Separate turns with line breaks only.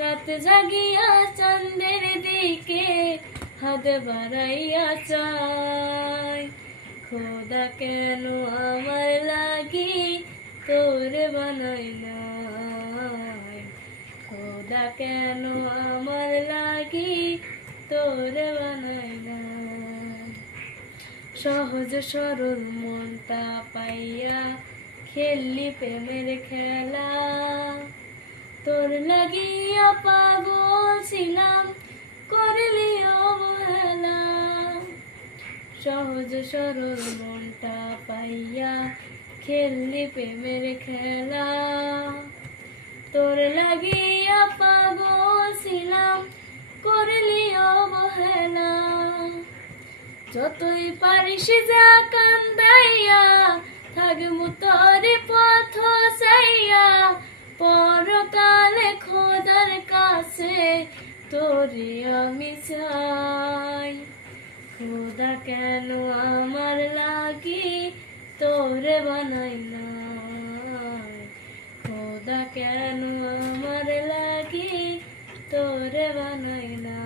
রাত জাগিয়া চন্দ্রের দিকে হাত বাড়াইয়া চাই। খোদা কেন আমার লাগি তোর বানাই নাই? খোদা কেন আমার লাগি তোর বানাই নাই? সহজ সরল মনটা পাইয়া খেললি প্রেমের খেলা। তোর লাগিয়া পাগল ছিলাম করলি অবহেলা। সহজ সরল মনটা পাইয়া খেললি প্রেমের খেলা। তোর লাগিয়া পাগল ছিলাম করলি অবহেলা। যতই পারিস যা কান্দাইয়া তোরে আমি চাই। খোদা কেন আমার লাগি তোরে বানাই নাই? খোদা কেন আমার লাগি তোরে বানাই না